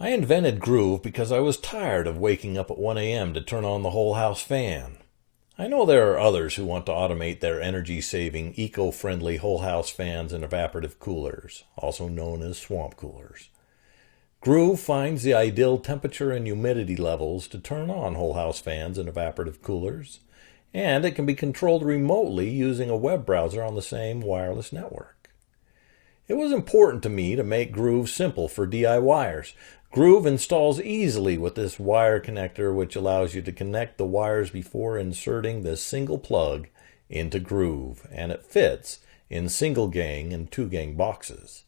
I invented Groove because I was tired of waking up at 1 a.m. to turn on the whole house fan. I know there are others who want to automate their energy-saving, eco-friendly whole house fans and evaporative coolers, also known as swamp coolers. Groove finds the ideal temperature and humidity levels to turn on whole house fans and evaporative coolers, and it can be controlled remotely using a web browser on the same wireless network. It was important to me to make Groove simple for DIYers. Groove installs easily with this wire connector, which allows you to connect the wires before inserting the single plug into Groove, and it fits in single gang and 2-gang boxes.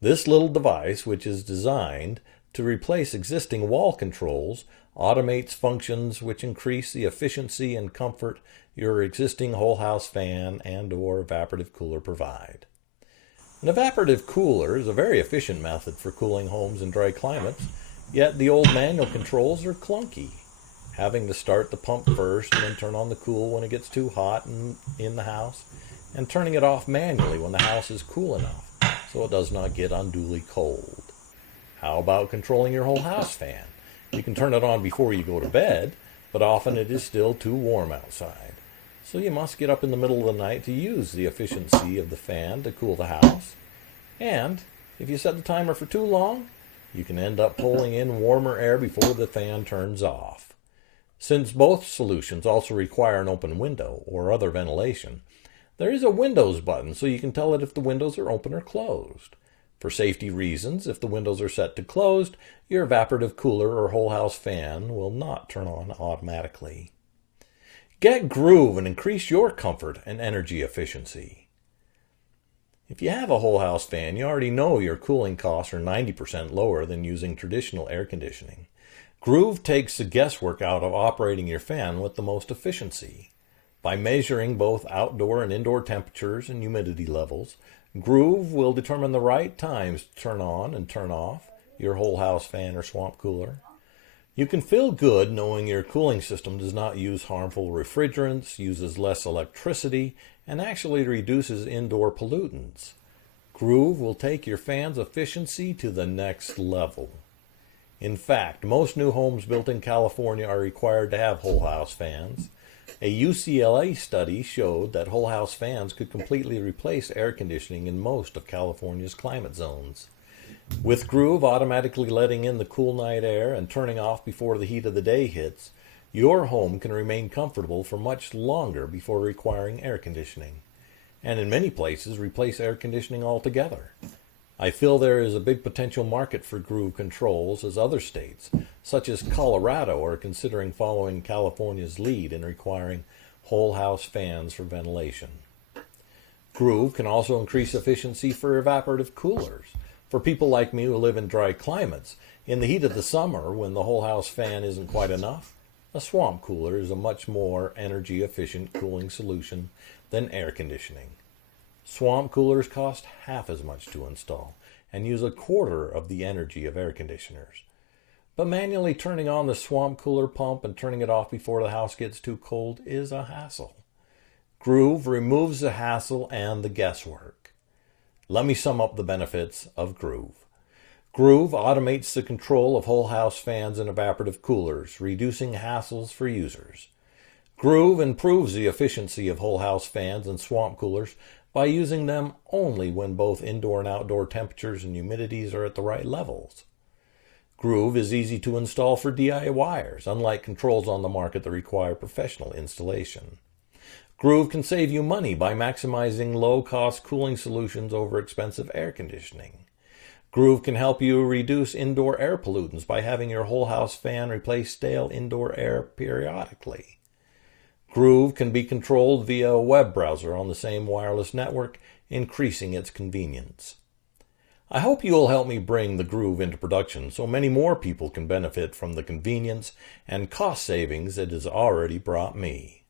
This little device, which is designed to replace existing wall controls, automates functions which increase the efficiency and comfort your existing whole house fan and/or evaporative cooler provide. An evaporative cooler is a very efficient method for cooling homes in dry climates, yet the old manual controls are clunky. Having to start the pump first and then turn on the cool when it gets too hot in the house, and turning it off manually when the house is cool enough so it does not get unduly cold. How about controlling your whole house fan? You can turn it on before you go to bed, but often it is still too warm outside. So you must get up in the middle of the night to use the efficiency of the fan to cool the house. And if you set the timer for too long, you can end up pulling in warmer air before the fan turns off. Since both solutions also require an open window or other ventilation, there is a Windows button so you can tell it if the windows are open or closed. For safety reasons, if the windows are set to closed, your evaporative cooler or whole house fan will not turn on automatically. Get Groove and increase your comfort and energy efficiency. If you have a whole house fan, you already know your cooling costs are 90% lower than using traditional air conditioning. Groove takes the guesswork out of operating your fan with the most efficiency. By measuring both outdoor and indoor temperatures and humidity levels, Groove will determine the right times to turn on and turn off your whole house fan or swamp cooler. You can feel good knowing your cooling system does not use harmful refrigerants, uses less electricity, and actually reduces indoor pollutants. Groove will take your fan's efficiency to the next level. In fact, most new homes built in California are required to have whole house fans. A UCLA study showed that whole house fans could completely replace air conditioning in most of California's climate zones. With Groove automatically letting in the cool night air and turning off before the heat of the day hits, your home can remain comfortable for much longer before requiring air conditioning, and in many places replace air conditioning altogether. I feel there is a big potential market for Groove controls as other states, such as Colorado, are considering following California's lead in requiring whole house fans for ventilation. Groove can also increase efficiency for evaporative coolers. For people like me who live in dry climates, in the heat of the summer when the whole house fan isn't quite enough, a swamp cooler is a much more energy efficient cooling solution than air conditioning. Swamp coolers cost half as much to install and use a quarter of the energy of air conditioners. But manually turning on the swamp cooler pump and turning it off before the house gets too cold is a hassle. Groove removes the hassle and the guesswork. Let me sum up the benefits of Groove. Groove automates the control of whole house fans and evaporative coolers, reducing hassles for users. Groove improves the efficiency of whole house fans and swamp coolers by using them only when both indoor and outdoor temperatures and humidities are at the right levels. Groove is easy to install for DIYers, unlike controls on the market that require professional installation. Groove can save you money by maximizing low-cost cooling solutions over expensive air conditioning. Groove can help you reduce indoor air pollutants by having your whole house fan replace stale indoor air periodically. Groove can be controlled via a web browser on the same wireless network, increasing its convenience. I hope you will help me bring the Groove into production so many more people can benefit from the convenience and cost savings it has already brought me.